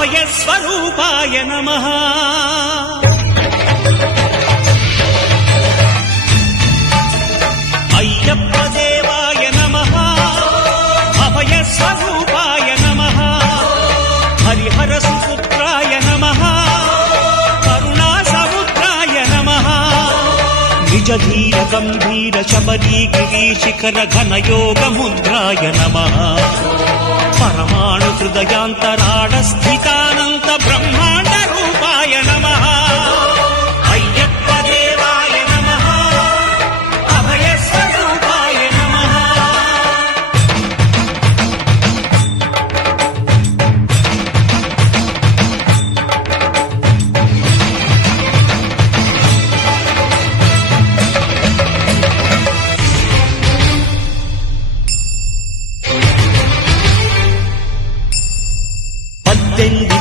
అభయస్వరూపాయ నమః. అయ్యప్ప దేవాయ నమః. అభయస్వరూపాయ నమః. హరిహర సుపుత్రాయ నమః. కరుణా సముద్రాయ నమః. నిజ ధీర గంభీర శబరీ గిరీశిఖర ఘనయోగ ముద్రాయ నమః. పరమాణు హృదయాంతరాళ స్థితానంత బ్రహ్మాండ రూపాయ నమః. అయ్యప్ప దేవాయ నమః. అభయ స్వరూపాయ నమః.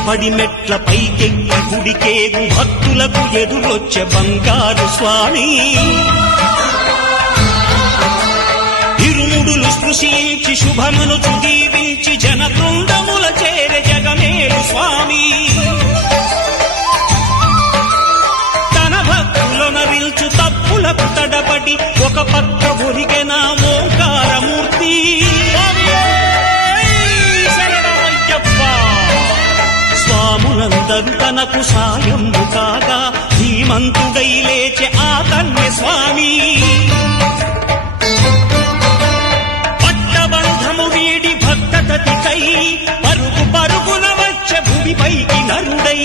పడి మెట్ల పైకెక్కి గుడికేగు భక్తులకు ఎదురొచ్చే బంగారు స్వామి. ఇరుముడులు స్పృశించి శుభమును దీవించి జన బృందముల చేరే జగమేలు స్వామి. తన భక్తులనరిల్చు తప్పులకు తడబడి ఒక పక్క ఒరిగెన ఓంకారమూర్తి. స్వాములందరూ తనకు సాయము కాగా ధీమంతుడై లేచే ఆ కన్య స్వామి. పట్టబంధము వీడి భక్తతతికై పరుగు పరుగున వచ్చే భూమిపైకి నరుడై